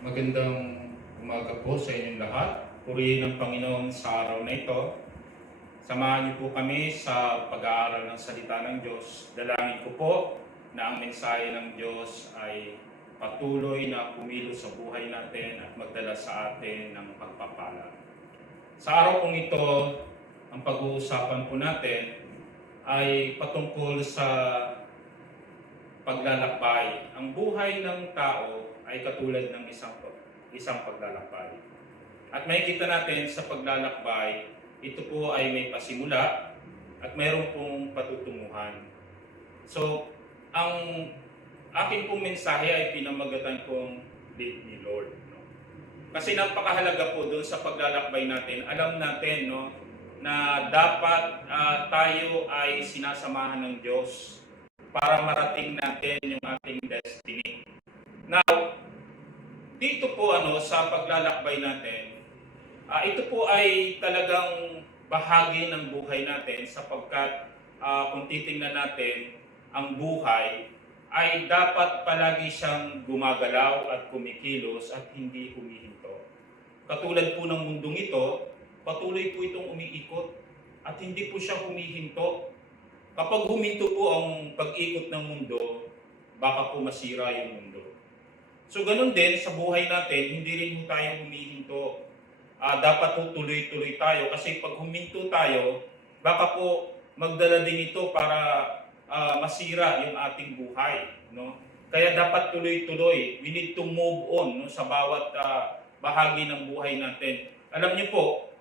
Magandang umaga po sa inyong lahat. Purihin ng Panginoon sa araw na ito. Samahan niyo po kami sa pag-aaral ng salita ng Diyos. Dalangin ko po na ang mensahe ng Diyos ay patuloy na kumilos sa buhay natin at magdala sa atin ng pagpapala. Sa araw pong ito, ang pag-uusapan po natin ay patungkol sa paglalakbay. Ang buhay ng tao ay katulad ng isang paglalakbay. At makikita natin sa paglalakbay, ito po ay may pasimula at mayroon pong patutunguhan. So, ang aking pong mensahe ay pinamagatan kong Lead Me Lord. No? Kasi napakahalaga po doon sa paglalakbay natin. Alam natin na dapat tayo ay sinasamahan ng Diyos para marating natin yung ating destiny. Now, dito po sa paglalakbay natin, ito po ay talagang bahagi ng buhay natin sapagkat kung titingnan natin ang buhay ay dapat palagi siyang gumagalaw at kumikilos at hindi humihinto. Katulad po ng mundong ito, patuloy po itong umiikot at hindi po siya humihinto. Kapag huminto po ang pag-ikot ng mundo, baka po masira yung mundo. So ganun din sa buhay natin, hindi rin tayo humihinto. Dapat tuloy-tuloy tayo kasi pag huminto tayo, baka po magdala din ito para masira yung ating buhay. No? Kaya dapat tuloy-tuloy. We need to move on sa bawat bahagi ng buhay natin. Alam niyo po,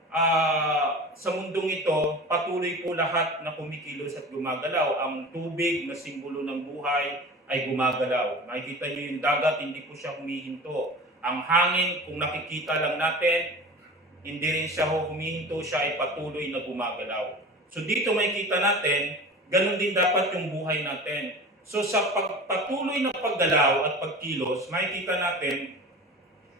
sa mundong ito, patuloy po lahat na kumikilos at gumagalaw. Ang tubig na simbolo ng buhay ay gumagalaw. Makikita niyo yung dagat, hindi po siya humihinto. Ang hangin, kung nakikita lang natin, hindi rin siya humihinto, siya ay patuloy na gumagalaw. So dito makikita natin, ganun din dapat yung buhay natin. So sa patuloy na paggalaw at pagkilos, makikita natin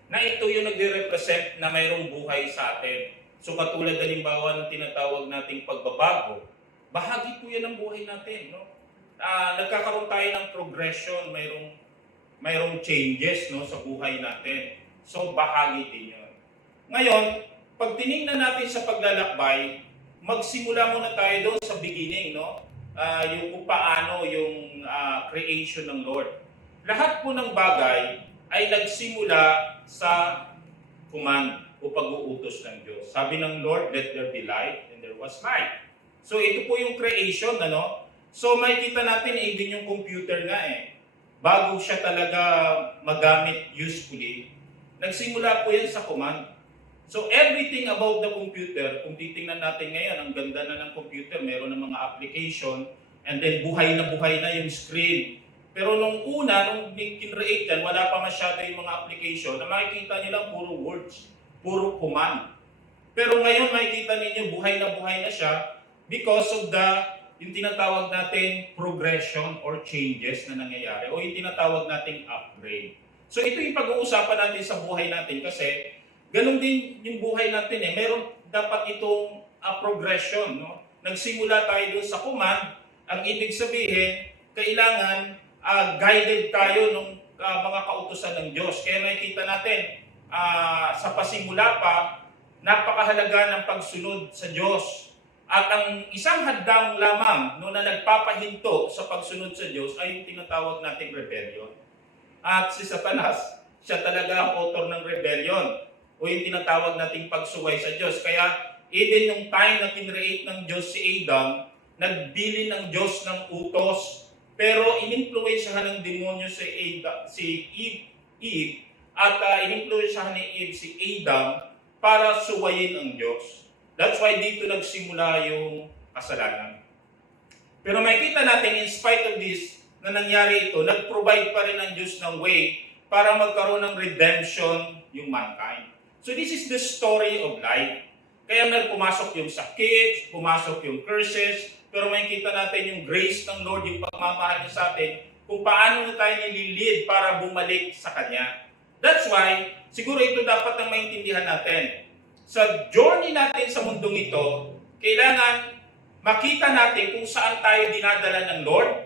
na ito yung nagre-represent na mayroong buhay sa atin. So katulad halimbawa ng tinatawag nating pagbabago, bahagi po yan ng buhay natin. No? Nagkakaroon tayo ng progression, mayroong changes sa buhay natin. So bahagi din yun. Ngayon, pag tinignan natin sa paglalakbay, magsimula muna tayo doon sa beginning, yung kung paano yung creation ng Lord. Lahat po ng bagay ay nagsimula sa command o pag-uutos ng Diyos. Sabi ng Lord, let there be light, and there was light. So ito po yung creation, So makikita natin even yung computer nga bago siya talaga magamit usefully, nagsimula po yan sa command. So everything about the computer, kung titingnan natin ngayon, ang ganda na ng computer, meron ng mga application, and then buhay na yung screen. Pero nung kinreate yan, wala pa masyado yung mga application na makikita nyo lang puro words, puro command. Pero ngayon makikita ninyo buhay na siya because of yung tinatawag natin progression or changes na nangyayari o yung tinatawag nating upgrade. So ito yung pag-uusapan natin sa buhay natin kasi ganun din yung buhay natin Meron dapat itong progression, Nagsimula tayo doon sa command, ang ibig sabihin, kailangan guided tayo ng mga kautusan ng Diyos. Kaya makikita natin, sa pasimula pa, napakahalaga ng pagsunod sa Diyos. At ang isang hadlang lamang na nagpapahinto sa pagsunod sa Diyos ay yung tinatawag nating rebellion. At si Satanas, siya talaga ang author ng rebellion o yung tinatawag nating pagsuway sa Diyos. Kaya even yung time na kinreate ng Diyos si Adam, nagdili ng Diyos ng utos, pero in-influensyahan ng demonyo si Eve at in-influensyahan ni Eve si Adam para suwayin ang Diyos. That's why dito nagsimula yung kasalanan. Pero makikita natin, in spite of this, na nangyari ito, nag-provide pa rin ang Diyos ng way para magkaroon ng redemption yung mankind. So this is the story of life. Kaya pumasok yung sakit, pumasok yung curses, pero makikita natin yung grace ng Lord, yung pagmamahal niya sa atin, kung paano na tayo nililid para bumalik sa Kanya. That's why, siguro ito dapat ang maintindihan natin. Sa journey natin sa mundong ito, kailangan makita natin kung saan tayo dinadala ng Lord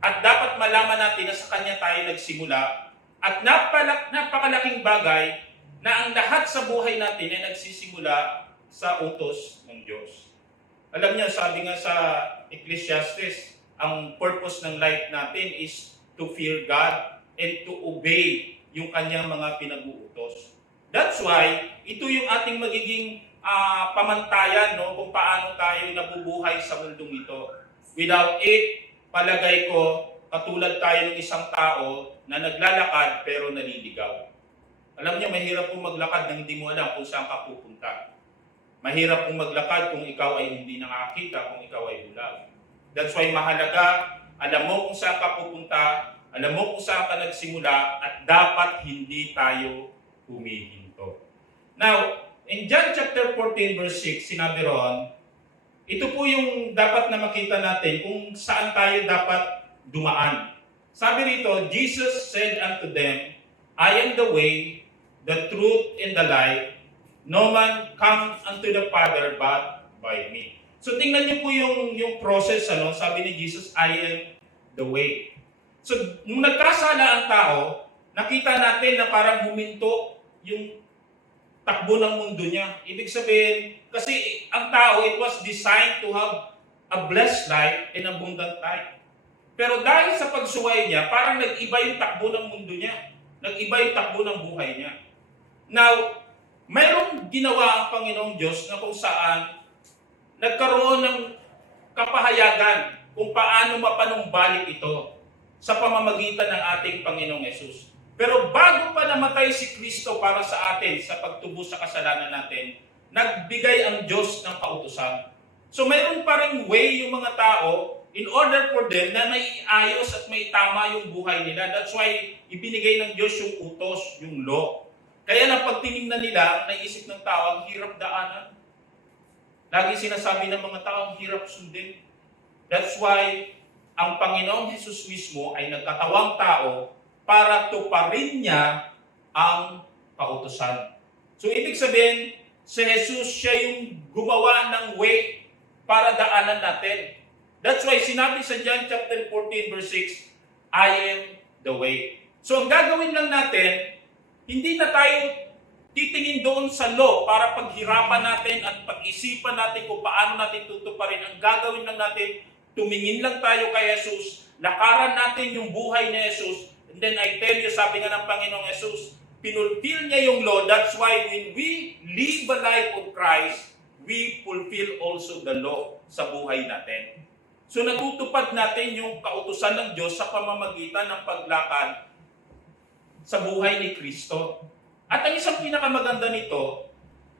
at dapat malaman natin na sa Kanya tayo nagsimula At napakalaking bagay na ang lahat sa buhay natin ay nagsisimula sa utos ng Diyos. Alam niyo, sabi nga sa Ecclesiastes, ang purpose ng life natin is to fear God and to obey yung kanyang mga pinag-uutos. That's why, ito yung ating magiging pamantayan, no, kung paano tayo nabubuhay sa mundong ito. Without it, palagay ko, katulad tayo ng isang tao na naglalakad pero naliligaw. Alam niyo, mahirap kong maglakad nang hindi mo alam kung saan ka pupunta. Mahirap kong maglakad kung ikaw ay hindi nakakita, kung ikaw ay bulag. That's why mahalaga, alam mo kung saan ka pupunta, alam mo kung saan ka nagsimula, at dapat hindi tayo humihinto. Now, in John chapter 14 verse 6, sinabi ron, ito po yung dapat na makita natin kung saan tayo dapat dumaan. Sabi rito, Jesus said unto them, I am the way, the truth, and the life. No man comes unto the Father but by me. So tingnan niyo po yung process, sabi ni Jesus, I am the way. So nung nagkasala ang tao, nakita natin na parang huminto yung takbo ng mundo niya. Ibig sabihin, kasi ang tao, it was designed to have a blessed life and abundant life. Pero dahil sa pagsuway niya, parang nag-iba yung takbo ng mundo niya. Nag-iba yung takbo ng buhay niya. Now, mayroong ginawa ang Panginoong Diyos na kung saan nagkaroon ng kapahayagan kung paano mapanumbalik ito sa pamamagitan ng ating Panginoong Yesus. Pero bago pa namatay si Kristo para sa atin sa pagtubos sa kasalanan natin, nagbigay ang Diyos ng kautusan. So mayroon pa rin way yung mga tao in order for them na maiayos at may tama yung buhay nila. That's why ibinigay ng Diyos yung utos, yung law. Kaya na pag tinignan nila, naisip ng tao, ang hirap daanan. Lagi sinasabi ng mga tao, ang hirap sundin. That's why ang Panginoong Jesus mismo ay nagkatawang tao para tuparin niya ang kautusan. So ibig sabihin, si Jesus siya yung gumawa ng way para daanan natin. That's why sinabi sa John chapter 14 verse 6, I am the way. So ang gagawin lang natin, hindi na tayo titingin doon sa law para paghirapan natin at pag-isipan natin kung paano natin tutuparin. Ang gagawin lang natin, tumingin lang tayo kay Jesus, lakaran natin yung buhay ni Jesus, and then I tell you, sabi nga ng Panginoong Jesus, pinulfill niya yung law. That's why when we live a life of Christ, we fulfill also the law sa buhay natin. So natutupad natin yung kautusan ng Diyos sa pamamagitan ng paglakad sa buhay ni Kristo. At ang isang pinakamaganda nito,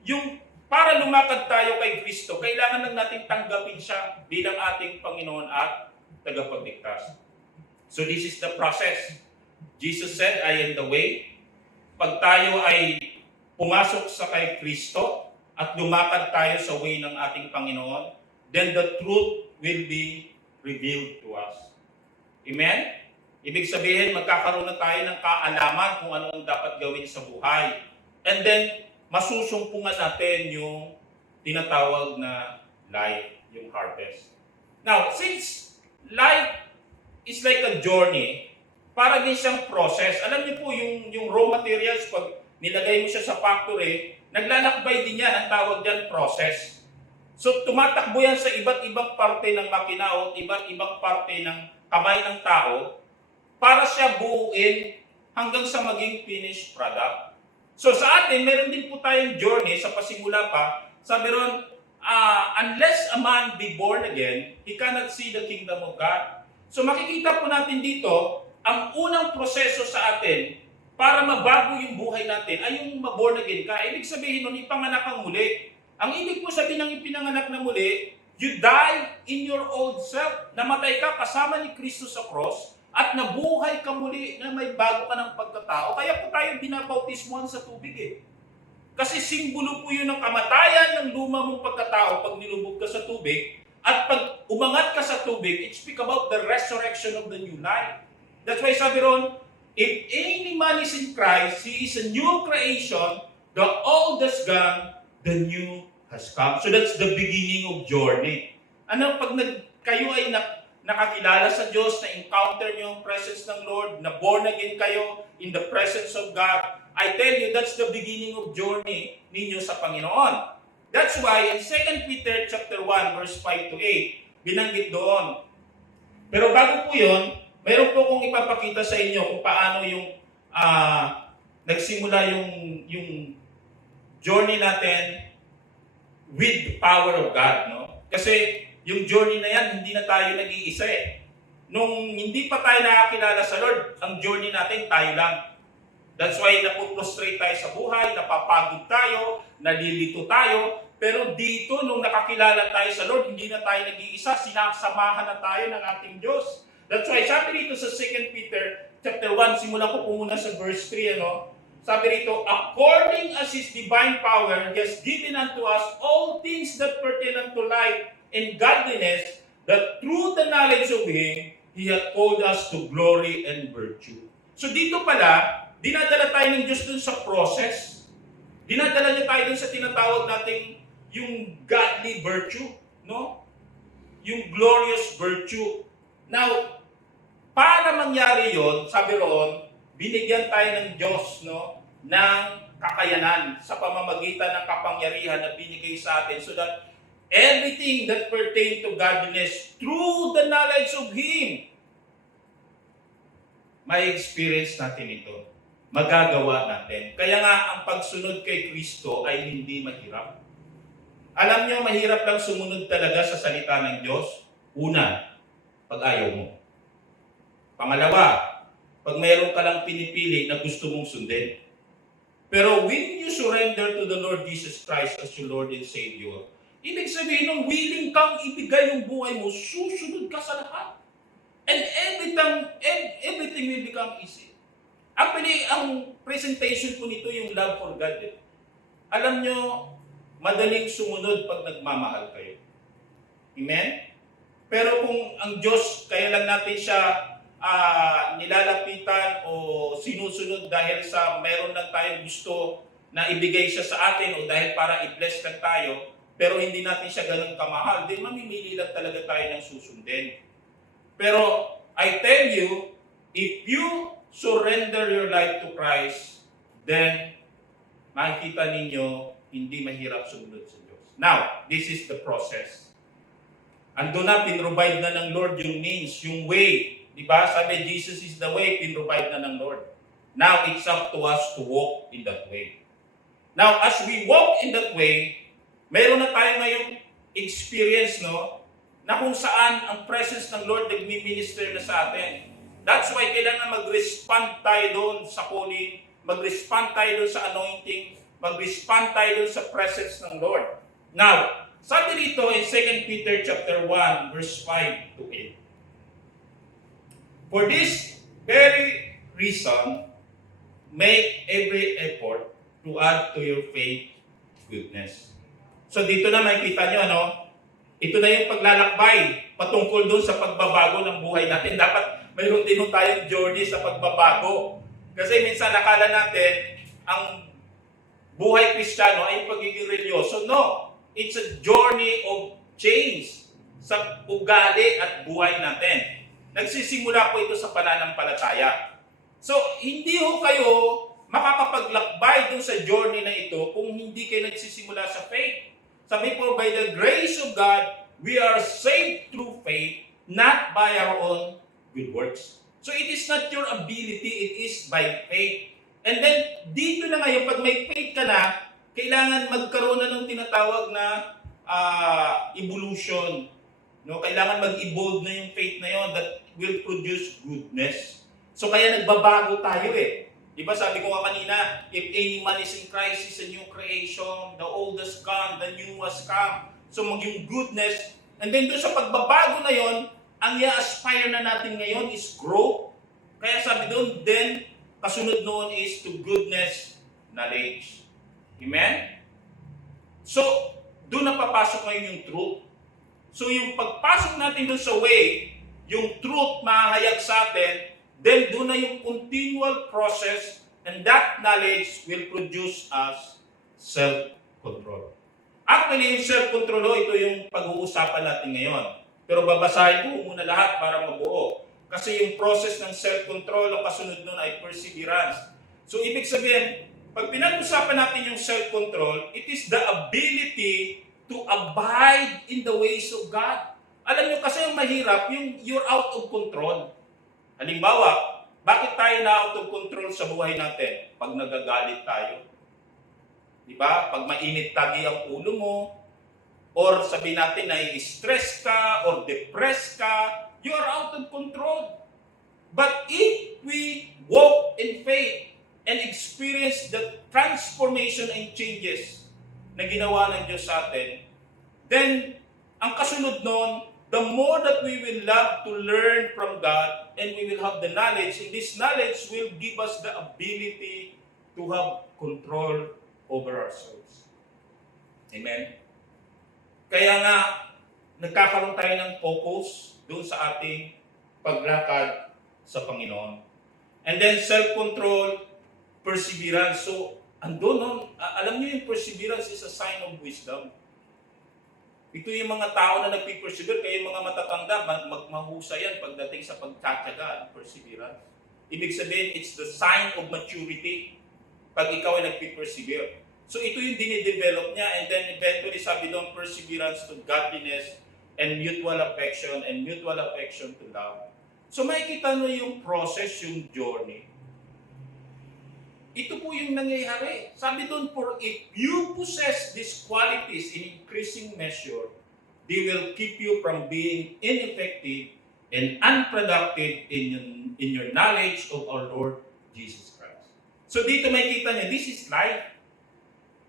yung para lumakad tayo kay Kristo, kailangan lang natin tanggapin siya bilang ating Panginoon at tagapagligtas. So this is the process. Jesus said, I am the way. Pag tayo ay pumasok sa kay Kristo at lumakad tayo sa way ng ating Panginoon, then the truth will be revealed to us. Amen? Ibig sabihin, magkakaroon na tayo ng kaalaman kung ano ang dapat gawin sa buhay. And then, masusumpungan natin yung tinatawag na life, yung harvest. Now, since life is like a journey, para din siyang process. Alam niyo po, yung raw materials, pag nilagay mo siya sa factory, naglalakbay din yan, ang tawag dyan process. So, tumatakbo yan sa iba't ibang parte ng makina o iba't ibang parte ng kamay ng tao para siya buuin hanggang sa maging finished product. So, sa atin, meron din po tayong journey sa pasimula pa. Sabi ron, unless a man be born again, he cannot see the kingdom of God. So, makikita po natin dito, ang unang proseso sa atin para mabago yung buhay natin ay yung ma-born again ka. Ibig sabihin nun, ipanganak kang muli. Ang ibig po sabihin ng ipinanganak na muli, you die in your old self. Namatay ka kasama ni Kristo sa cross at nabuhay ka muli na may bago ka ng pagkatao. Kaya po tayo binabautismuhan sa tubig eh. Kasi simbolo po yun ng kamatayan ng luma mong pagkatao pag nilubog ka sa tubig. At pag umangat ka sa tubig, it speak about the resurrection of the new life. That's why sabi ron, if any man is in Christ, he is a new creation, the old is gone, the new has come. So that's the beginning of journey. Ano, pag kayo ay nakakilala sa Diyos, na-encounter nyo ang presence ng Lord, na born again kayo in the presence of God, I tell you, that's the beginning of journey ninyo sa Panginoon. That's why in 2 Peter chapter 1, verse 5 to 8, binanggit doon. Pero bago po yun, mayroon po kong ipapakita sa inyo kung paano yung nagsimula yung journey natin with the power of God, no? Kasi yung journey na yan, hindi na tayo nag-iisa eh. Nung hindi pa tayo nakakilala sa Lord, ang journey natin, tayo lang. That's why napuprostrate tayo sa buhay, napapagod tayo, nalilito tayo. Pero dito, nung nakakilala tayo sa Lord, hindi na tayo nag-iisa, sinasamahan na tayo ng ating Diyos. That's why, sabi dito sa 2 Peter chapter 1, simulan ko po muna sa verse 3, ano? Sabi rito, according as His divine power, He has given unto us all things that pertain unto life and godliness, that through the knowledge of Him, He hath called us to glory and virtue. So dito pala, dinadala tayo ng Diyos dun sa process. Dinadala niya tayo dun sa tinatawag nating yung godly virtue, no? Yung glorious virtue. Now, para mangyari yon, sabi roon, binigyan tayo ng Diyos, no, ng kakayanan sa pamamagitan ng kapangyarihan na binigay sa atin so that everything that pertain to godliness through the knowledge of Him, may experience natin ito. Magagawa natin. Kaya nga, ang pagsunod kay Kristo ay hindi mahirap. Alam nyo, mahirap lang sumunod talaga sa salita ng Diyos. Una, pag ayaw mo. Pangalawa, pag mayroon ka lang pinipili na gusto mong sundin. Pero when you surrender to the Lord Jesus Christ as your Lord and Savior, ibig sabihin nung willing kang ibigay yung buhay mo, susunod ka sa lahat. And everything will become easy. Actually, ang presentation po nito yung love for God. Alam nyo, madaling sumunod pag nagmamahal kayo. Amen? Pero kung ang Diyos, kaya lang natin siya nilalapitan o sinusunod dahil sa meron lang tayong gusto na ibigay siya sa atin o dahil para i-bless lang tayo, pero hindi natin siya ganun kamahal, then mamimili lang talaga tayo ng susundin. Pero I tell you, if you surrender your life to Christ, then makikita ninyo hindi mahirap sumunod sa Diyos. Now, this is the process. Ando na, pinrovide na ng Lord yung means, yung way. Diba? Sabi, Jesus is the way, pinrovide na ng Lord. Now, it's up to us to walk in that way. Now, as we walk in that way, meron na tayo ngayong experience, no? Na kung saan ang presence ng Lord nagmi-minister na sa atin. That's why kailangan mag-respond tayo doon sa calling, mag-respond tayo doon sa anointing, mag-respond tayo doon sa presence ng Lord. Now, sabi dito in 2 Peter chapter 1, verse 5 to 8. For this very reason, make every effort to add to your faith goodness. So dito na makikita nyo, ano? Ito na yung paglalakbay patungkol doon sa pagbabago ng buhay natin. Dapat mayroon din tayong journey sa pagbabago. Kasi minsan nakala natin, ang buhay Kristiyano ay pagiging religyoso. No, it's a journey of change sa ugali at buhay natin. Nagsisimula po ito sa pananampalataya. So, hindi ho kayo makakapaglakbay dun sa journey na ito kung hindi kayo nagsisimula sa faith. Sabi po, by the grace of God, we are saved through faith, not by our own good works. So, it is not your ability, it is by faith. And then, dito na ngayon, pag may faith ka na, kailangan magkaroon na ng tinatawag na evolution. No, kailangan mag-evolve na yung faith na yon that will produce goodness. So kaya nagbabago tayo eh. Diba sabi ko kanina, if any man is in Christ, is a new creation, the old has gone, the new has come. So yung goodness, and then doon sa pagbabago na yon, ang i-aspire na natin ngayon is growth. Kaya sabi doon, then, kasunod noon is to goodness, knowledge. Amen? So, doon na papasok ngayon yung truth. So yung pagpasok natin doon sa way, yung truth mahayag sa atin, then doon na yung continual process and that knowledge will produce us self-control. Actually, yung self-control, ito yung pag-uusapan natin ngayon. Pero babasahin ko muna lahat para mabuo. Kasi yung process ng self-control, ang kasunod nun ay perseverance. So ibig sabihin, pag pinag-usapan natin yung self-control, it is the ability to abide in the ways of God. Alam nyo kasi yung mahirap, yung you're out of control. Halimbawa, bakit tayo na out of control sa buhay natin? Pag nagagalit tayo. Di ba? Pag mainit tagi ang ulo mo, or sabihin natin na i-stress ka, or depressed ka, you are out of control. But if we walk in faith and experience the transformation and changes na ginawa ng Diyos sa atin, then ang kasunod nun, the more that we will love to learn from God and we will have the knowledge, and this knowledge will give us the ability to have control over ourselves. Amen? Kaya nga, nagkakaroon tayo ng focus doon sa ating paglakad sa Panginoon. And then self-control, perseverance. So, alam niyo yung perseverance is a sign of wisdom. Ito yung mga tao na nagpipersevere, kaya yung mga matatanda, mahusay yan pagdating sa pagtatyaga, perseverance. Ibig sabihin, it's the sign of maturity pag ikaw ay nagpipersevere. So ito yung dinidevelop niya, and then eventually sabi doon, perseverance to godliness, and mutual affection to love. So makikita mo yung process, yung journey. Ito po yung nangyayari. Sabi doon, for if you possess these qualities in increasing measure, they will keep you from being ineffective and unproductive in your knowledge of our Lord Jesus Christ. So dito makikita niyo, this is life.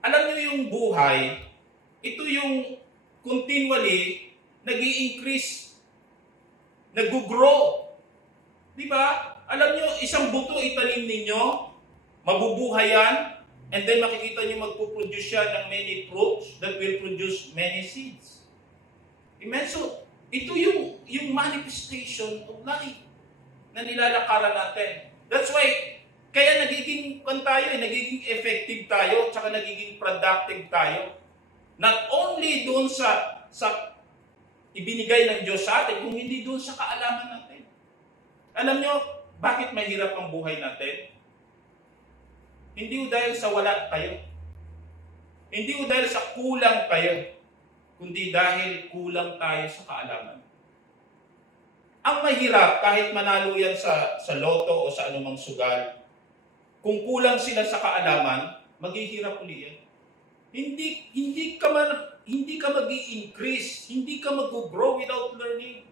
Alam niyo yung buhay, ito yung continually nag-i-increase, nag-grow. Di ba? Alam niyo, isang buto itanim ninyo, mabubuhay yan, and then makikita niyo magpuproduce siya ng many fruits that will produce many seeds. Amen? So, ito yung manifestation of life na nilalakaran natin. That's why, kaya nagiging nagiging effective tayo, tsaka nagiging productive tayo. Not only doon sa ibinigay ng Diyos sa atin, kung hindi doon sa kaalaman natin. Alam nyo, bakit mahirap ang buhay natin? Hindi dahil sa wala kayo. Hindi dahil sa kulang kayo, kundi dahil kulang tayo sa kaalaman. Ang mahirap, kahit manalo yan sa loto o sa anumang sugal, kung kulang sila sa kaalaman, maghihirap uli yan. Hindi ka mag-i-increase, hindi ka mag-grow without learning.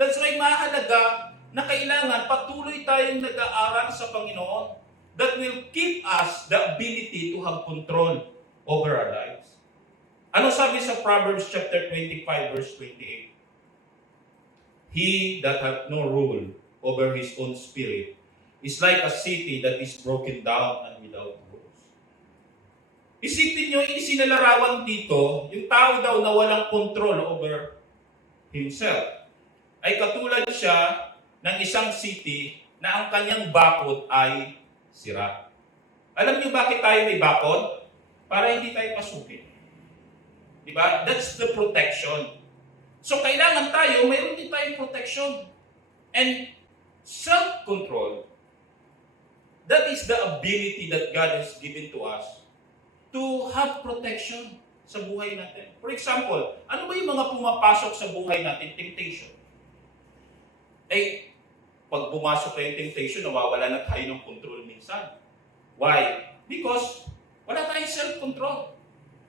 That's why mahalaga na kailangan patuloy tayong nag-aaral sa Panginoon that will keep us the ability to have control over our lives. Ano sabi sa Proverbs chapter 25 verse 28? He that hath no rule over his own spirit is like a city that is broken down and without walls. Isipin nyo, isinalarawan dito, yung tao daw na walang control over himself, ay katulad siya ng isang city na ang kanyang bakod ay sira. Alam niyo bakit tayo may bakod? Para hindi tayo pasukin. Diba? That's the protection. So kailangan tayo, mayroon din tayong protection. And self-control, that is the ability that God has given to us to have protection sa buhay natin. For example, ano ba yung mga pumapasok sa buhay natin? Temptation. Pag pumasok na yung temptation, nawawala na tayo ng control minsan. Why? Because wala tayong self-control.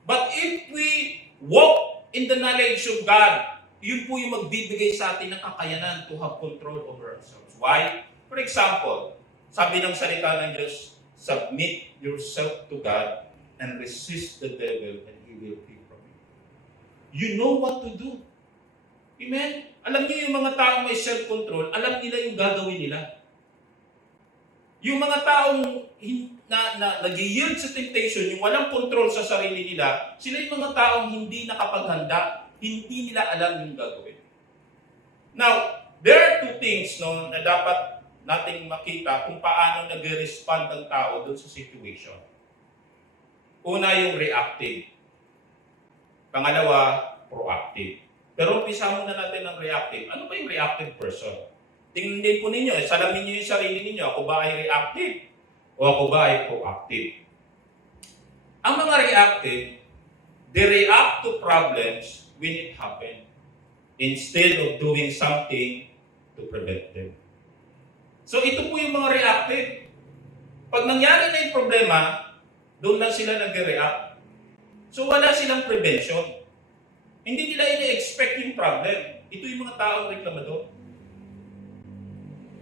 But if we walk in the knowledge of God, yun po yung magbibigay sa atin ng kakayanan to have control over ourselves. Why? For example, sabi ng salita ng Diyos, submit yourself to God and resist the devil and he will flee from you. You know what to do. Amen? Alam niyo yung mga taong may self-control, alam nila yung gagawin nila. Yung mga taong nag-yield sa temptation, yung walang control sa sarili nila, sila yung mga taong hindi nakapaghanda, hindi nila alam yung gagawin. Now, there are two things na dapat nating makita kung paano nag-respond ang tao doon sa situation. Una yung reactive. Pangalawa, proactive. Pero umpisa muna natin ng reactive. Ano ba yung reactive person? Tingnan din po ninyo, salamin niyo yung sarili ninyo. Ako ba ay reactive? O ako ba ay proactive? Ang mga reactive, they react to problems when it happens instead of doing something to prevent them. So ito po yung mga reactive. Pag nangyari na yung problema, doon lang sila nag-react. So wala silang prevention. Hindi nila ini-expect yung problem. Ito yung mga taong reklamador.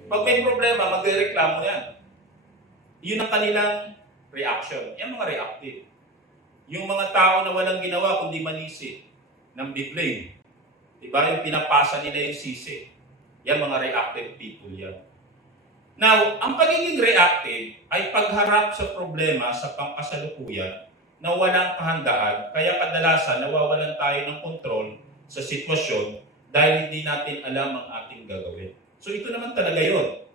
Pag may problema, magre-reklamo yan. Yun ang kanilang reaction. Yan mga reactive. Yung mga tao na walang ginawa kundi manisi ng big blame. Diba? Yung pinapasa nila yung sisi. Yan mga reactive people yan. Now, ang pagiging reactive ay pagharap sa problema sa pangkasalukuyan na walang kahandaan, kaya kadalasan nawawalan tayo ng kontrol sa sitwasyon dahil hindi natin alam ang ating gagawin. So ito naman talaga yun.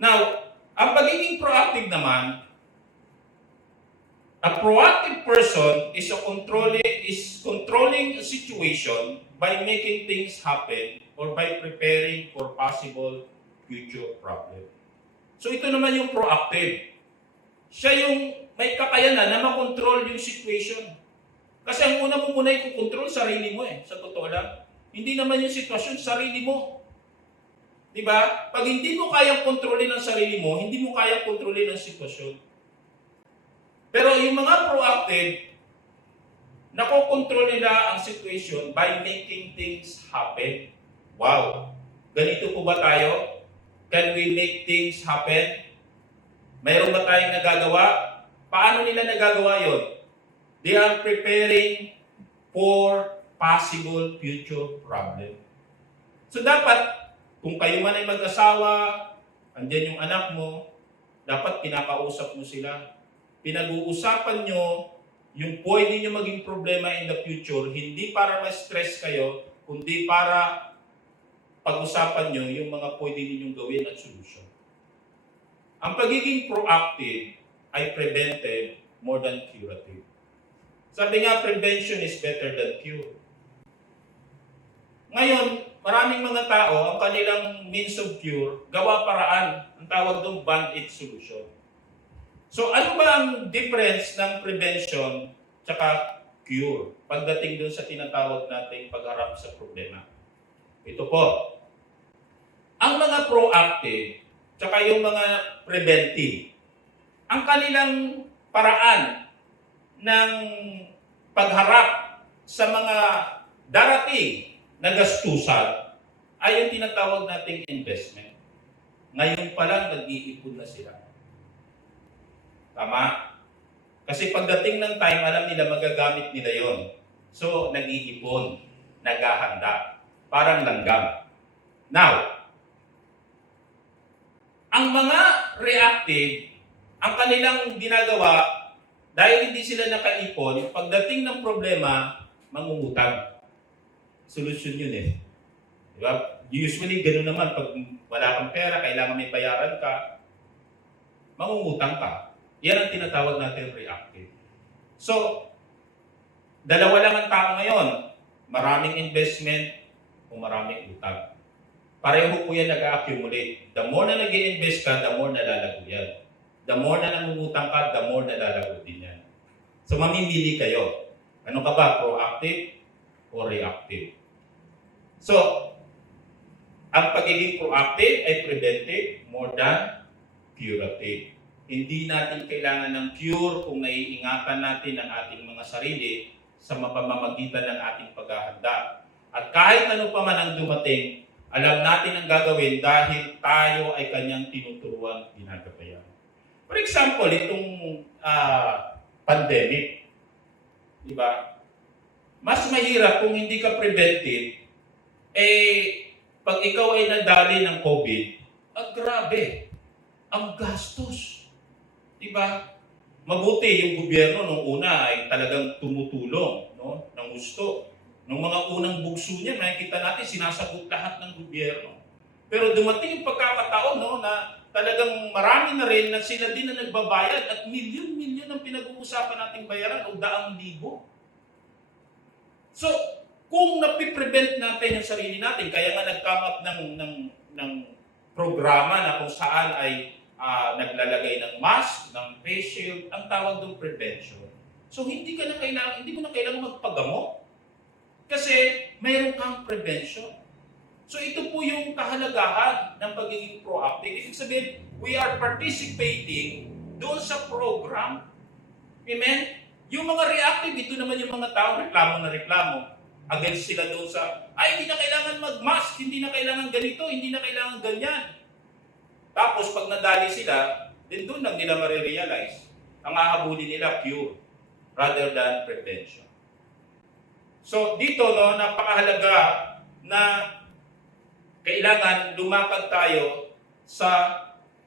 Now, ang pagiging proactive naman, a proactive person is controlling a situation by making things happen or by preparing for possible future problem. So ito naman yung proactive. Siya yung may kakayanan na makontrol yung situation. Kasi ang una mo muna i-control, sarili mo sa totoo lang. Hindi naman yung sitwasyon, sarili mo. Diba? Pag hindi mo kayang kontrolin ang sarili mo, hindi mo kayang kontrolin ang sitwasyon. Pero yung mga proactive, nakokontrol nila ang situation by making things happen. Wow! Ganito po ba tayo? Can we make things happen? Mayroon ba tayong nagagawa? Paano nila nagagawa yon? They are preparing for possible future problem. So dapat, kung kayo man ay mag-asawa, andyan yung anak mo, dapat pinakausap mo sila. Pinag-uusapan nyo yung pwede nyo maging problema in the future, hindi para ma-stress kayo, kundi para pag-usapan nyo yung mga pwede ninyong gawin at solusyon. Ang pagiging proactive ay preventive more than curative. Sabi nga, prevention is better than cure. Ngayon, maraming mga tao, ang kanilang means of cure, gawa paraan. Ang tawag doon, band-aid solution. So, ano ba ang difference ng prevention tsaka cure pagdating doon sa tinatawag nating pagharap sa problema? Ito po. Ang mga proactive tsaka yung mga preventive, ang kanilang paraan ng pagharap sa mga darating na gastusan ay yung tinatawag nating investment. Ngayon pa lang nag-iipon na sila. Tama? Kasi pagdating ng time, alam nila magagamit nila yon. So, nag-iipon, naghahanda, parang langgam. Now, ang mga reactive, ang kanilang ginagawa, dahil hindi sila nakaipon, pagdating ng problema, mangungutang. Solusyon yun Diba? Usually, gano'n naman. Pag wala kang pera, kailangan may bayaran ka, mangungutang ka. Yan ang tinatawag natin reactive. So, dalawa lang ang tao ngayon. Maraming investment o maraming utang. Pareho po yan nag-accumulate. The more na nag-i-invest ka, the more nalalago yan. The more na nangungutang ka, the more nalalago din yan. So, mamimili kayo. Ano ka ba? Proactive o reactive? So, ang pagiging proactive ay preventive more than curative. Hindi natin kailangan ng cure kung naiingatan natin ang ating mga sarili sa mapamamagitan ng ating paghahanda. At kahit ano pa man ang dumating, alam natin ang gagawin dahil tayo ay kanyang tinuturuan ginagabayan. For example, itong pandemic, di ba? Mas mahirap kung hindi ka preventive, pag ikaw ay nadali ng COVID, grabe, ang gastos. Diba? Mabuti yung gobyerno nung una ay talagang tumutulong, no? Ng gusto. Nung mga unang bugso niya, makikita natin sinasagot lahat ng gobyerno. Pero dumating yung pagkakataon, no, na talagang marami na rin na sila din na nagbabayad at milyon-milyon ang pinag-uusapan nating bayaran o daang libo. So, Kung napiprevent natin yung sarili natin, kaya nga nag-come up ng programa na kung saan ay naglalagay ng mask, ng face shield, ang tawag doon prevention. So hindi mo na kailangan magpagamot kasi mayroon kang prevention. So ito po yung kahalagahan ng pagiging proactive. Ibig sabihin, we are participating doon sa program. Amen? Yung mga reactive, ito naman yung mga tao, reklamo na reklamo. Against sila doon sa, hindi na kailangan mag-mask, hindi na kailangan ganito, hindi na kailangan ganyan. Tapos pag nadali sila, din doon lang nila marirealize, ang hahabulin nila cure rather than prevention. So dito, napakahalaga na kailangan lumakad tayo sa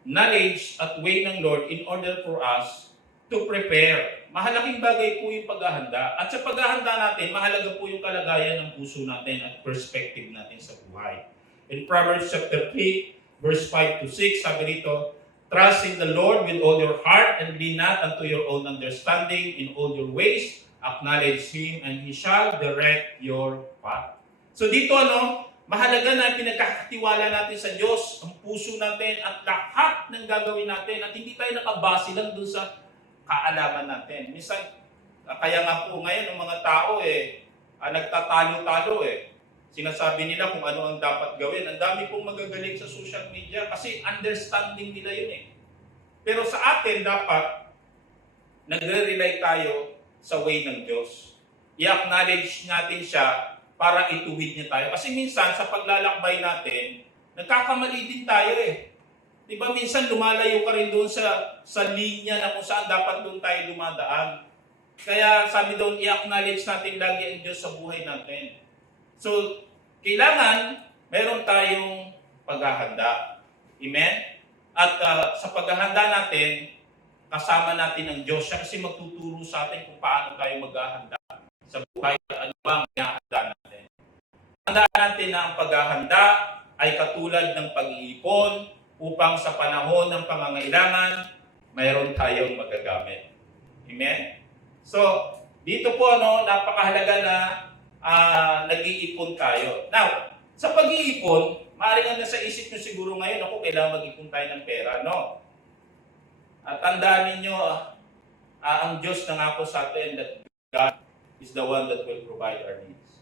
knowledge at way ng Lord in order for us to prepare. Mahalaking bagay po yung paghahanda. At sa paghahanda natin, mahalaga po yung kalagayan ng puso natin at perspective natin sa buhay. In Proverbs chapter 3, verse 5 to 6, sabi rito, trust in the Lord with all your heart and lean not unto your own understanding. In all your ways, acknowledge Him and He shall direct your path. So dito, mahalaga na pinagkakatiwala natin sa Diyos, ang puso natin at lahat ng gagawin natin at hindi tayo nakabase lang doon sa kaalaman natin. Minsan, kaya nga po ngayon ng mga tao nagtatalo-talo Sinasabi nila kung ano ang dapat gawin. Ang dami pong magagaling sa social media kasi understanding nila yun Pero sa atin dapat nagre-rely tayo sa way ng Diyos. I-acknowledge natin siya para ituwid niya tayo. Kasi minsan sa paglalakbay natin, nagkakamali din tayo Diba minsan lumalayo ka rin doon sa linya na kung saan dapat doon tayo dumadaan. Kaya sabi doon, i-acknowledge natin lagi ang Diyos sa buhay natin. So, kailangan meron tayong paghahanda. Amen? At sa paghahanda natin, kasama natin ang Diyos. Siya kasi magtuturo sa atin kung paano tayo maghahanda sa buhay. Ano ba ang hinahanda natin? Tandaan natin na ang paghahanda ay katulad ng pag-iipon upang sa panahon ng pangangailangan, mayroon tayong magagamit. Amen? So, dito po napakahalaga na nag-iipon tayo. Now, sa pag-iipon, maaaring nasa isip nyo siguro ngayon, kailangan mag-ipon tayo ng pera, At tandaan ninyo, ang Diyos nangako sa atin that God is the one that will provide our needs.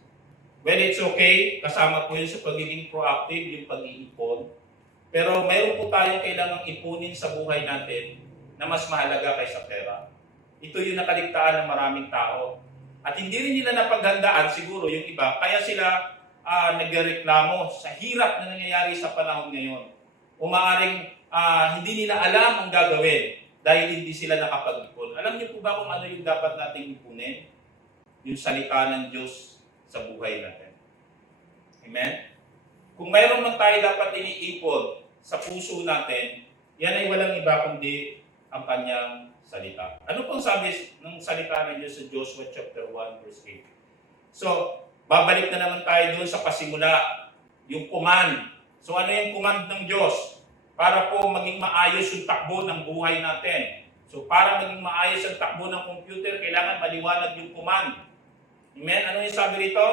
Well, it's okay, kasama po yun sa pagiging proactive, yung pag-iipon. Pero mayroon po tayong kailangang ipunin sa buhay natin na mas mahalaga kaysa pera. Ito yung nakaligtaan ng maraming tao. At hindi rin nila napaghandaan siguro yung iba, kaya sila nagreklamo sa hirap na nangyayari sa panahon ngayon. O maaaring hindi nila alam ang gagawin dahil hindi sila nakapag-ipon. Alam niyo po ba kung ano yung dapat nating ipunin? Yung salita ng Diyos sa buhay natin. Amen? Kung mayroon man tayo dapat iniipon sa puso natin, yan ay walang iba kundi ang kanyang salita. Ano pong sabi ng salita ng Diyos sa Joshua chapter 1 verse 8? So, babalik na naman tayo doon sa pasimula, yung command. So ano yung command ng Diyos? Para po maging maayos yung takbo ng buhay natin. So para maging maayos ang takbo ng computer, kailangan maliwanag yung command. Amen? Ano yung sabi rito?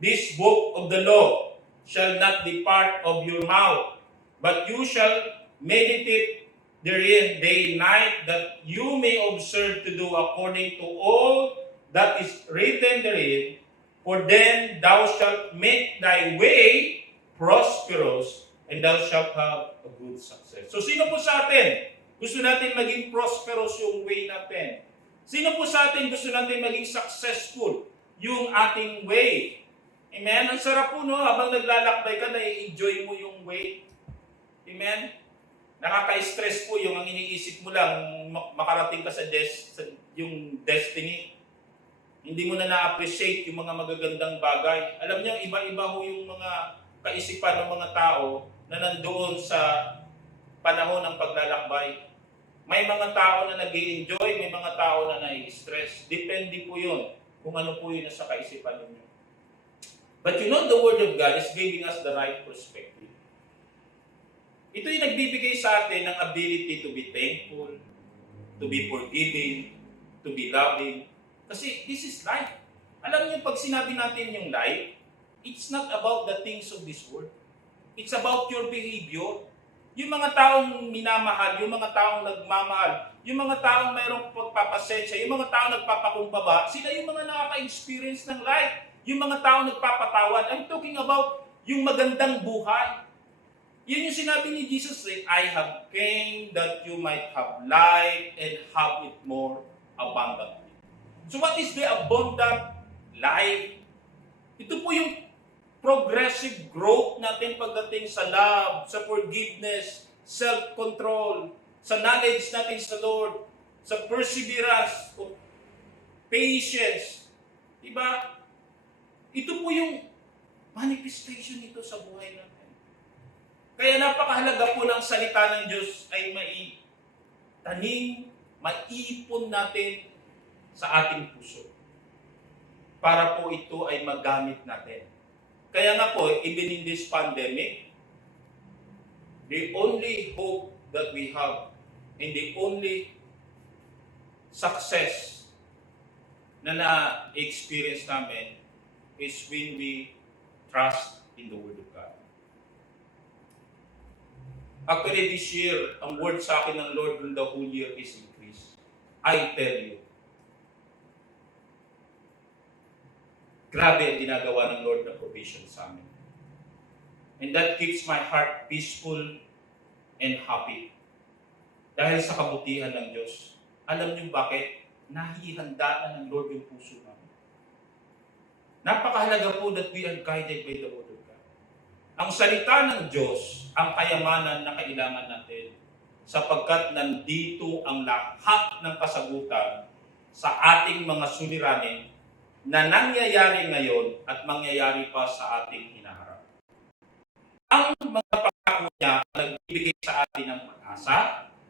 This book of the law shall not depart of your mouth, but you shall meditate therein day and night, that you may observe to do according to all that is written therein. For then thou shalt make thy way prosperous, and thou shalt have a good success. So sino po sa atin gusto natin maging prosperous yung way natin? Sino po sa atin gusto natin maging successful yung ating way? Amen? Ang sarap po, habang naglalakbay ka, na-enjoy mo yung way. Amen? Nakaka-stress po yung ang iniisip mo lang, makarating ka sa yung destiny. Hindi mo na na-appreciate yung mga magagandang bagay. Alam niyo, iba-iba ho yung mga kaisipan ng mga tao na nandoon sa panahon ng paglalakbay. May mga tao na nag-i-enjoy, may mga tao na nai-stress. Depende po yun kung ano po yun sa kaisipan ninyo. But the Word of God is giving us the right perspective. Ito yung nagbibigay sa atin ng ability to be thankful, to be forgiving, to be loving. Kasi this is life. Alam niyo, pag sinabi natin yung life, it's not about the things of this world. It's about your behavior. Yung mga taong minamahal, yung mga taong nagmamahal, yung mga taong mayroong pagpapasensya, yung mga taong nagpapakumbaba, sila yung mga nakaka-experience ng life. Yung mga taong nagpapatawad. I'm talking about yung magandang buhay. Yun yung sinabi ni Jesus, I have came that you might have life and have it more abundantly. So what is the abundant life? Ito po yung progressive growth natin pagdating sa love, sa forgiveness, self-control, sa knowledge natin sa Lord, sa perseverance, patience. Diba? Ito po yung manifestation nito sa buhay natin. Kaya napakahalaga po ng salita ng Diyos ay maitanim, maipon natin sa ating puso. Para po ito ay magamit natin. Kaya nga po, even in this pandemic, the only hope that we have and the only success na na-experience namin is when we trust in the Word of God. Actually, this year, ang word sa akin ng Lord in the whole year is increase. I tell you. Grabe ang ginagawa ng Lord na provision sa amin. And that keeps my heart peaceful and happy. Dahil sa kabutihan ng Diyos. Alam niyo bakit? Nahihanda na ng Lord yung puso namin. Napakahalaga po that we are guided by the Word of God. Ang salita ng Diyos, ang kayamanan na kailangan natin sapagkat nandito ang lahat ng kasagutan sa ating mga suliranin na nangyayari ngayon at mangyayari pa sa ating hinaharap. Ang mga pangako niya nagbibigay sa atin ng pag-asa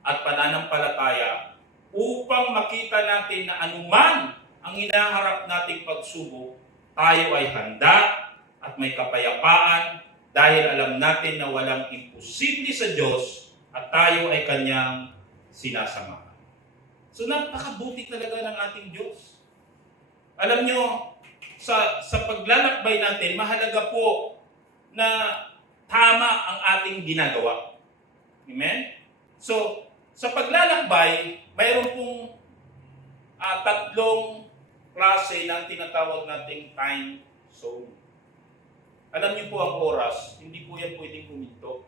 at pananampalataya upang makita natin na anuman ang hinaharap nating pagsubok, tayo ay handa at may kapayapaan dahil alam natin na walang imposible sa Diyos at tayo ay Kanyang sinasamahan. So napakabuti talaga ng ating Diyos. Alam nyo, sa paglalakbay natin, mahalaga po na tama ang ating ginagawa. Amen? So, sa paglalakbay, mayroon pong tatlong klase ng tinatawag nating time zone. Alam niyo po ang oras, hindi po yan pwedeng huminto.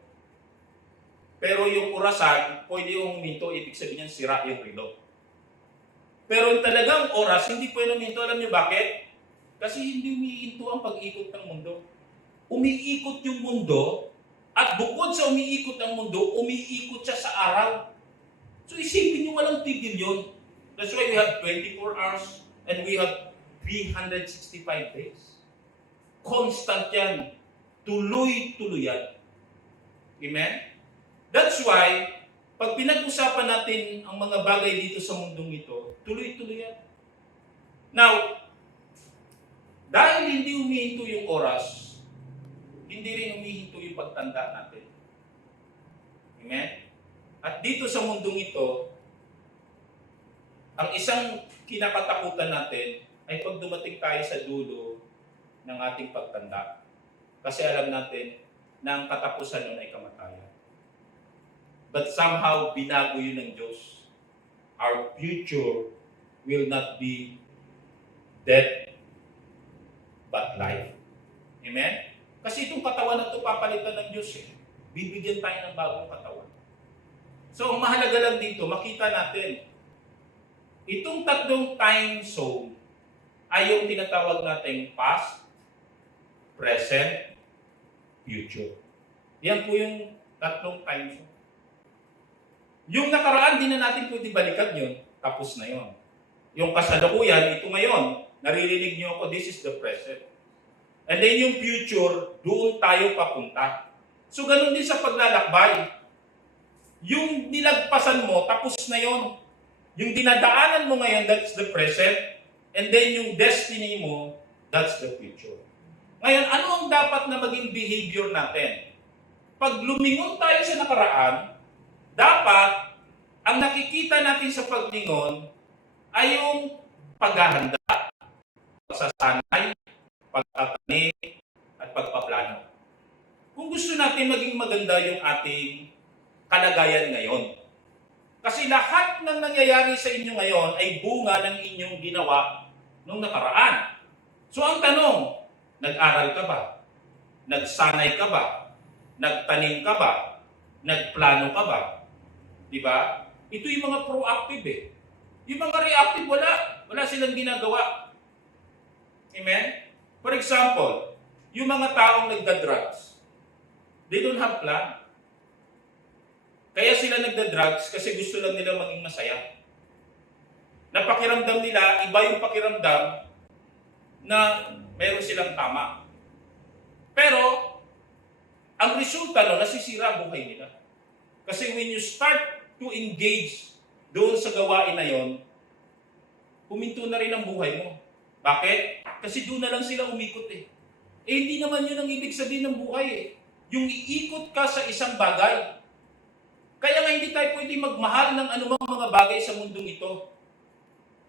Pero yung orasan, pwede yung huminto, ibig sabihin niyan sira yung relo. Pero yung talagang oras, hindi pwede huminto. Alam niyo bakit? Kasi hindi umiikot ang pag-ikot ng mundo. Umiikot yung mundo, at bukod sa umiikot ang mundo, umiikot siya sa araw. So isipin niyo walang tigil yun. That's why we have 24 hours and we have 365 days. Constant yan. Tuloy-tuloy yan. Amen? That's why, pag pinag-usapan natin ang mga bagay dito sa mundong ito, tuloy-tuloy yan. Now, dahil hindi humihinto yung oras, hindi rin humihinto yung pagtanda natin. Amen? At dito sa mundong ito, ang isang kinakatakutan natin ay pag dumating tayo sa dulo ng ating pagtanda. Kasi alam natin na ang katapusan nun ay kamatayan. But somehow, binago yun ng Diyos. Our future will not be death, but life. Amen? Kasi itong katawan na ito, papalitan ng Diyos. Bibigyan tayo ng bagong katawan. So, ang mahalaga lang dito, makita natin, itong tatlong time zone ay yung tinatawag nating past, present, future. Yan po yung tatlong time zone. Yung nakaraan, di na natin pwede balikan yun. Tapos na yun. Yung kasalukuyan, ito ngayon. Naririnig niyo ako, this is the present. And then yung future, doon tayo papunta. So ganun din sa paglalakbay. Yung nilagpasan mo, tapos na yun. Yung dinadaanan mo ngayon, that's the present. And then yung destiny mo, that's the future. Ngayon, ano ang dapat na maging behavior natin? Pag lumingon tayo sa nakaraan, dapat ang nakikita natin sa paglingon ay yung paghahanda. pagsasanay, pagtatanim, at pagpaplano. Kung gusto natin maging maganda yung ating kalagayan ngayon. Kasi lahat ng nangyayari sa inyo ngayon ay bunga ng inyong ginawa nung nakaraan. So ang tanong, nag-aral ka ba? Nagsanay ka ba? Nagtanim ka ba? Nagplano ka ba? Di ba? Ito yung mga proactive eh. Yung mga reactive, wala. Wala silang ginagawa. Amen? For example, yung mga taong nagda-drugs, they don't have plan. Kaya sila nagda-drugs kasi gusto lang nila maging masaya. Napakiramdam nila, iba yung pakiramdam na meron silang tama. Pero, ang resulta no, nasisira ang buhay nila. Kasi when you start to engage doon sa gawain na yon, huminto na rin ang buhay mo. Bakit? Kasi doon na lang sila umikot eh. Eh hindi naman yun ang ibig sabihin ng buhay eh. Yung iikot ka sa isang bagay. Kaya nga hindi tayo pwede magmahal ng anumang mga bagay sa mundong ito.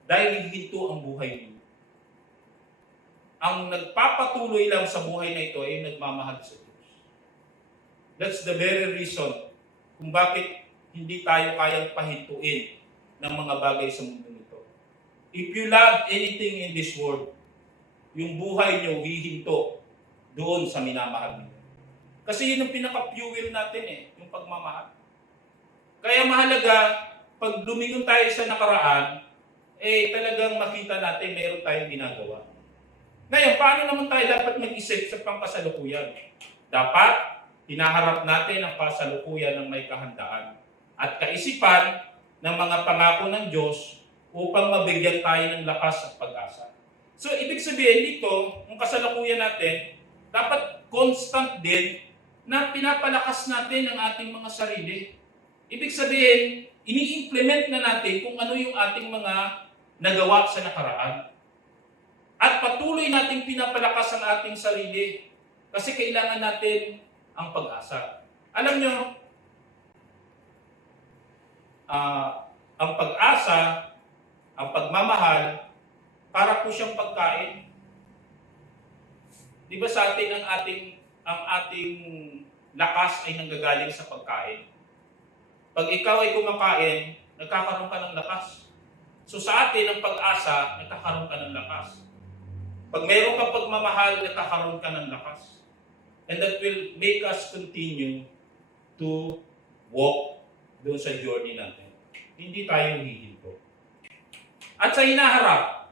Dahil hinto ang buhay mo. Ang nagpapatuloy lang sa buhay na ito ay nagmamahal sa Diyos. That's the very reason kung bakit hindi tayo kayang pahintuin ng mga bagay sa mundo nito. If you love anything in this world, yung buhay nyo hihinto doon sa minamahal niyo. Kasi yun ang pinaka-fuel natin eh, yung pagmamahal. Kaya mahalaga, pag lumingon tayo sa nakaraan, eh talagang makita natin meron tayong ginagawa. Ngayon, paano naman tayo dapat mag-isip sa pangkasalukuyan? Dapat, hinaharap natin ang kasalukuyan ng may kahandaan at kaisipan ng mga pangako ng Diyos upang mabigyan tayo ng lakas at pag-asa. So, ibig sabihin dito, ang kasalukuyan natin, dapat constant din na pinapalakas natin ang ating mga sarili. Ibig sabihin, ini-implement na natin kung ano yung ating mga nagawa sa nakaraan. At patuloy nating pinapalakas ang ating sarili kasi kailangan natin ang pag-asa. Alam nyo, ang pag-asa, ang pagmamahal, para po siyang pagkain. Di ba sa atin ang ating lakas ay nanggagaling sa pagkain? Pag ikaw ay kumakain, nagkakaroon ka ng lakas. So sa atin, ang pag-asa, nagkakaroon ka ng lakas. Pag mayroon kang pagmamahal, nagkakaroon ka ng lakas. And that will make us continue to walk doon sa journey natin. Hindi tayo hihinto. At sa hinaharap,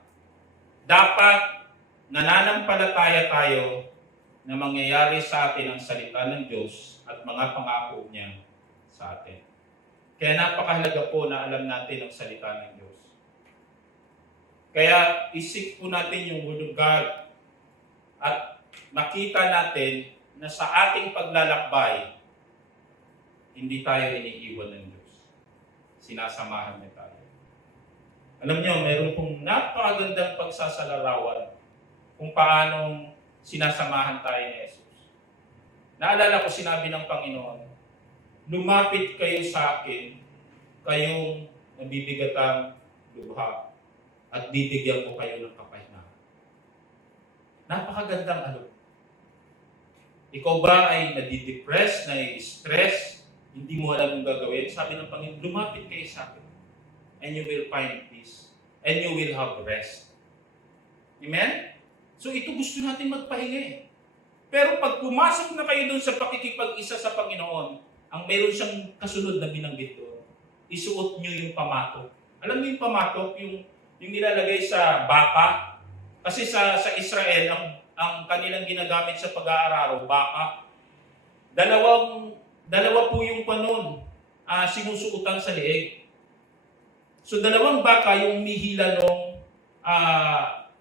dapat nananampalataya tayo na mangyayari sa atin ang salita ng Diyos at mga pangako niya sa atin. Kaya napakahalaga po na alam natin ang salita ng Diyos. Kaya isip po natin yung Word of God at makita natin na sa ating paglalakbay, hindi tayo iniiwan ng Diyos. Sinasamahan niya tayo. Alam niyo, mayroon pong napakagandang pagsasalarawan kung paanong sinasamahan tayo ni Jesus. Naalala ko sinabi ng Panginoon, lumapit kayo sa akin, kayong nabibigatang lubha, at bibigyan ko kayo ng kapahingahan. Napakagandang alok. Ikaw ba ay nadidepress, nai-stress, hindi mo alam yung gagawin? Sabi ng Panginoon, lumapit kayo sa akin, and you will find peace, and you will have rest. Amen? So ito gusto natin magpahinga eh. Pero pag pumasok na kayo doon sa pakikipag-isa sa Panginoon, ang meron siyang kasunod na binanggit doon, isuot nyo yung pamatok. Alam mo yung pamatok, yung nilalagay sa baka? Kasi sa Israel, ang kanilang ginagamit sa pag-aararo, baka. Dalawa po yung panon, sinusuotan sa leeg. So dalawang baka yung mihila nung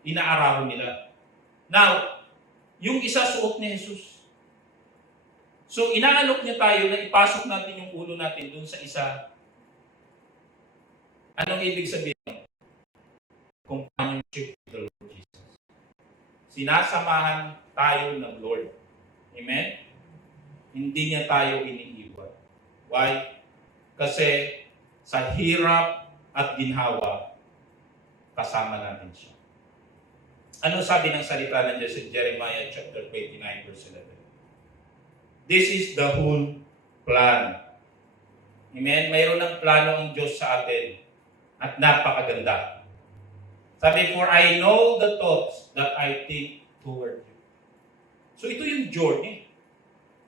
inaararo nila. Now, yung isa suot ni Jesus. So inaalok niya tayo na ipasok natin yung ulo natin dun sa isa. Anong ibig sabihin? Companionship with the Lord Jesus. Sinasamahan tayo ng Lord. Amen? Hindi niya tayo iniiwan. Why? Kasi sa hirap at ginhawa, kasama natin siya. Ano sabi ng salita ng Diyos sa Jeremiah chapter 29 verse 11? This is the whole plan. Amen? Mayroon ng plano ang Diyos sa atin at napakaganda. Sabi, for I know the thoughts that I think toward you. So ito yung journey.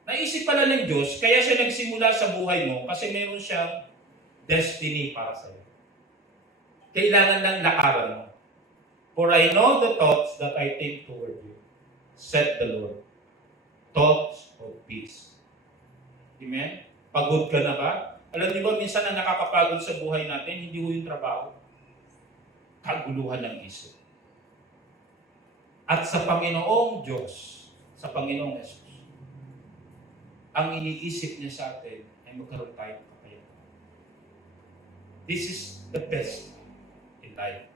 Naisip pala ng Diyos, kaya siya nagsimula sa buhay mo kasi meron siyang destiny para sa iyo. Kailangan lang lakaran mo. For I know the thoughts that I think toward you, said the Lord. Thoughts of peace. Amen? Pagod ka na ba? Alam niyo ba, minsan ang nakakapagod sa buhay natin, hindi ho yung trabaho. Kaguluhan ng isip. At sa Panginoong Diyos, sa Panginoong Jesus, ang iniisip niya sa atin ay magkaroon tayo ng kapayapaan. This is the best in life.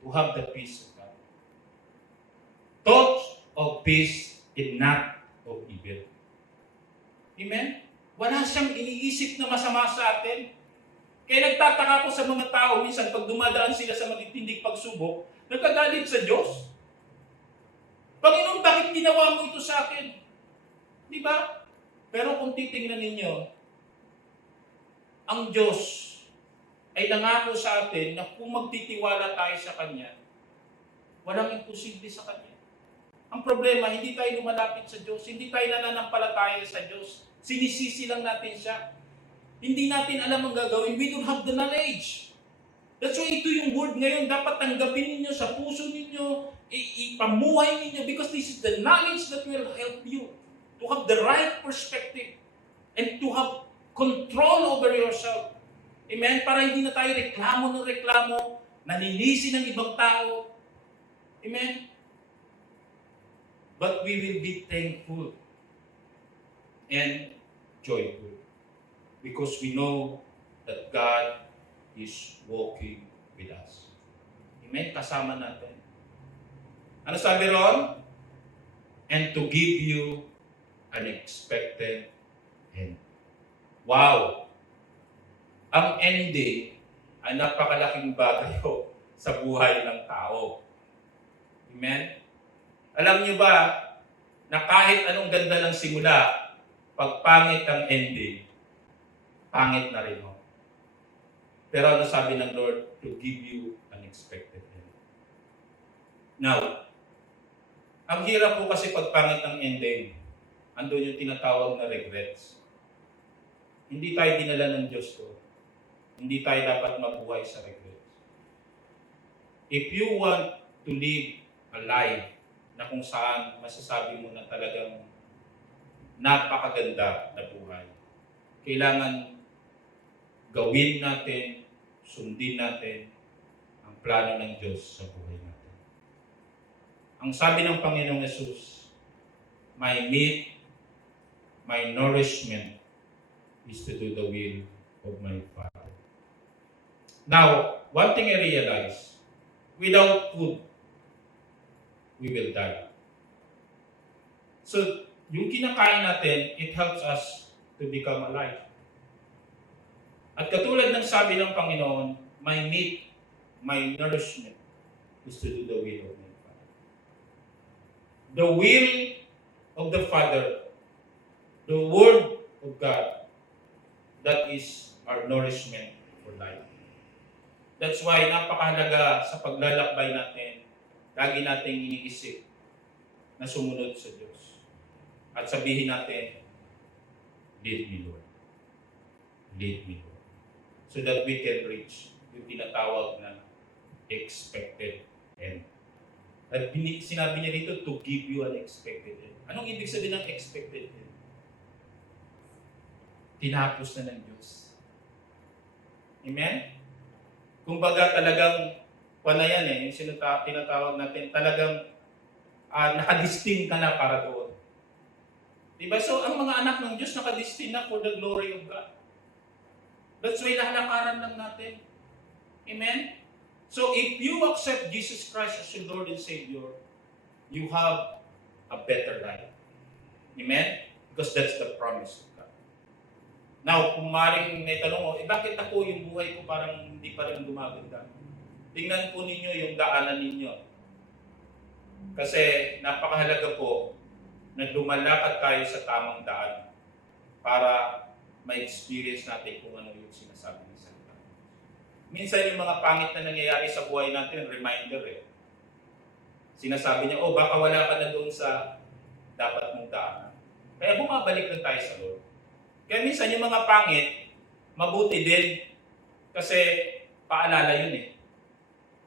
To have the peace of God. Thoughts of peace and not of evil. Amen? Wala siyang iniisip na masama sa atin. Kaya nagtataka ko sa mga tao, minsan pag dumadaan sila sa matitinding pagsubok, nagkagalit sa Diyos. Panginoon, bakit ginawa mo ito sa akin? Di ba? Pero kung titingnan ninyo, ang Diyos ay nangako sa atin na kung magtitiwala tayo sa Kanya, walang imposible sa Kanya. Ang problema, hindi tayo lumalapit sa Diyos, hindi tayo nananampalataya sa Diyos. Sinisisi lang natin siya. Hindi natin alam ang gagawin. We don't have the knowledge. That's why ito yung word ngayon. Dapat tanggapin ninyo sa puso ninyo, ipamuhay ninyo, because this is the knowledge that will help you to have the right perspective and to have control over yourself. Amen? Para hindi na tayo reklamo ng reklamo, naninisi ng ibang tao. Amen? But we will be thankful and joyful because we know that God is walking with us. Amen? Kasama natin. Ano sabi ron? And to give you an expected end. Wow! Ang ending ay napakalaking bagay sa buhay ng tao. Amen? Alam niyo ba na kahit anong ganda ng simula, pag pangit ang ending, pangit na rin ho. Pero ano sabi ng Lord? To give you an expected end. Now, ang hirap po kasi pag pangit ang ending, andun yung tinatawag na regrets. Hindi tayo dinala ng Diyos ko. Hindi tayo dapat mabuhay sa regrets. If you want to live a life na kung saan masasabi mo na talagang napakaganda na buhay, kailangan gawin natin, sundin natin ang plano ng Diyos sa buhay natin. Ang sabi ng Panginoong Yesus, my meat, my nourishment is to do the will of my Father. Now, one thing I realize, without food, we will die. So, yung kinakain natin, it helps us to become alive. At katulad ng sabi ng Panginoon, my meat, my nourishment is to do the will of my Father. The will of the Father, the Word of God, that is our nourishment for life. That's why napakahalaga sa paglalakbay natin, lagi nating iniisip na sumunod sa Diyos. At sabihin natin, lead me, Lord. Lead me, Lord. So that we can reach yung tinatawag na expected end. At sinabi niya dito, to give you an expected end. Anong ibig sabihin ng expected end? Tinapos na ng Diyos. Amen? Kumbaga talagang, na yan yung tinatawag natin, talagang nakadestin ka na para doon. Diba? So, ang mga anak ng Diyos nakadestin na for the glory of God. That's why lalakaran lang natin. Amen? So, if you accept Jesus Christ as your Lord and Savior, you have a better life. Amen? Because that's the promise of God. Now, kung maring may tanong mo, bakit ako yung buhay ko parang hindi pa rin gumaganda? Tingnan po ninyo yung daanan ninyo. Kasi napakahalaga po na lumalakad tayo sa tamang daan para ma-experience natin kung ano yung sinasabi ng salita. Minsan yung mga pangit na nangyayari sa buhay natin, reminder eh. Sinasabi niya, oh baka wala ka na doon sa dapat mong daanan. Kaya bumabalik lang tayo sa Lord. Kaya minsan yung mga pangit, mabuti din kasi paalala yun eh.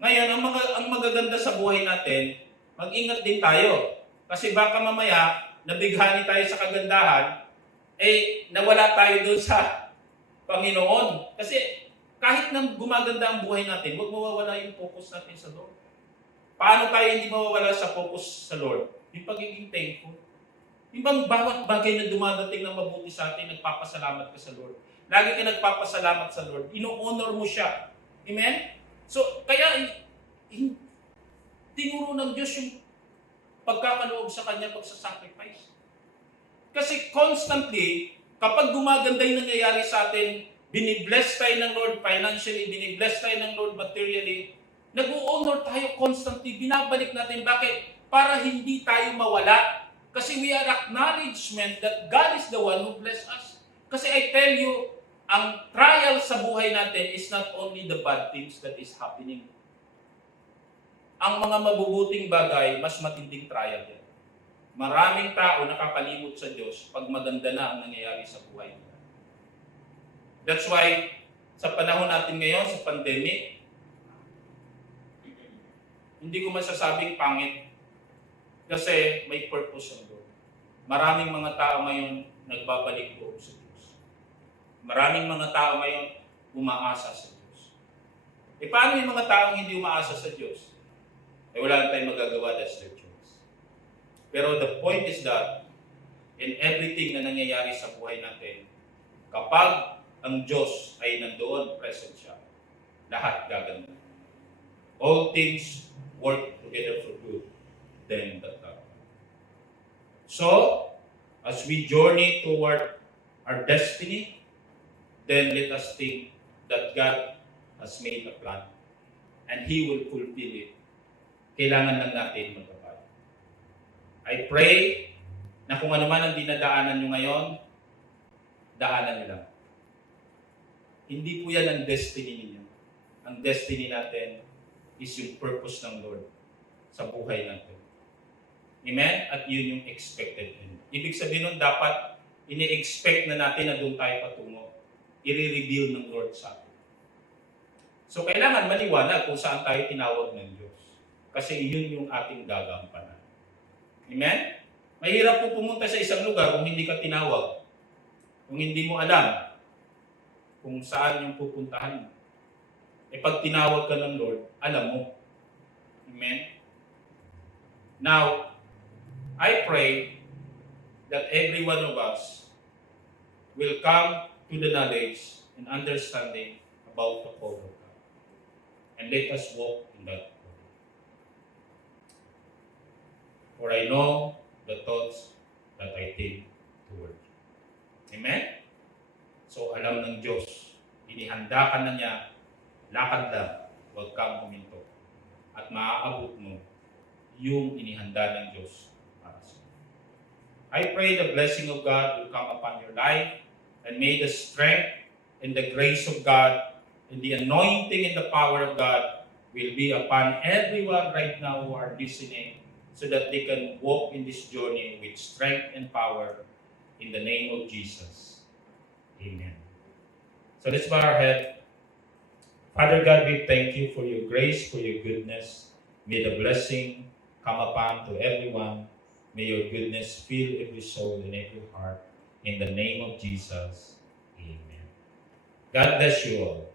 Ngayon, ang magaganda sa buhay natin, mag-ingat din tayo. Kasi baka mamaya, nabighani tayo sa kagandahan, nawala tayo doon sa Panginoon. Kasi kahit na gumaganda ang buhay natin, huwag mawawala yung focus natin sa Lord. Paano tayo hindi mawawala sa focus sa Lord? Yung pagiging thankful. Yung bang bawat bagay na dumadating na mabuti sa atin, nagpapasalamat ka sa Lord. Lagi ka nagpapasalamat sa Lord. Ino-honor mo siya. Amen? So, kaya tinuro ng Diyos yung pagkakaloob sa Kanya pagsasacrifice. Kasi constantly, kapag gumaganda yung nangyayari sa atin, binibless tayo ng Lord financially, binibless tayo ng Lord materially, nag-o-honor tayo constantly, binabalik natin. Bakit? Para hindi tayo mawala. Kasi we are acknowledgement that God is the one who bless us. Kasi I tell you, ang trial sa buhay natin is not only the bad things that is happening. Ang mga mabubuting bagay, mas matinding trial yan. Maraming tao nakakalimot sa Diyos pag maganda na ang nangyayari sa buhay nila. That's why, sa panahon natin ngayon, sa pandemic, hindi ko masasabing pangit kasi may purpose ang Lord. Maraming mga tao ngayon nagbabalik loob sa Diyos. Maraming mga tao ngayon umaasa sa Diyos. Paano yung mga taong hindi umaasa sa Diyos? Wala tayong magagawa, that's their choice. Pero the point is that in everything na nangyayari sa buhay natin, kapag ang Diyos ay nandoon, present siya, lahat gaganda. All things work together for good, then that happens. So, as we journey toward our destiny, then let us think that God has made a plan and He will fulfill it. Kailangan lang natin magpapay. I pray na kung ano man ang dinadaanan nyo ngayon, daanan nyo lang. Hindi po yan ang destiny ninyo. Ang destiny natin is yung purpose ng Lord sa buhay natin. Amen? At yun yung expected end. Ibig sabihin nun, dapat ini-expect na natin na doon tayo patungo. I-reveal ng Lord sa atin. So, kailangan maniwala kung saan tayo tinawag ng Diyos. Kasi yun yung ating gagampanan. Amen? Mahirap po pumunta sa isang lugar kung hindi ka tinawag. Kung hindi mo alam kung saan yung pupuntahan mo. Pag tinawag ka ng Lord, alam mo. Amen? Now, I pray that every one of us will come to the knowledge and understanding about the power of God. And let us walk in that. For I know the thoughts that I think toward you. Amen? So, alam ng Diyos, inihanda ka na niya, lakad lang, huwag kang huminto. At maaabot mo yung inihanda ng Diyos para sa iyo. I pray the blessing of God will come upon your life and may the strength and the grace of God and the anointing and the power of God will be upon everyone right now who are listening so that they can walk in this journey with strength and power in the name of Jesus. Amen. So let's bow our head. Father God, we thank you for your grace, for your goodness. May the blessing come upon to everyone. May your goodness fill every soul and every heart. In the name of Jesus. Amen. God bless you all.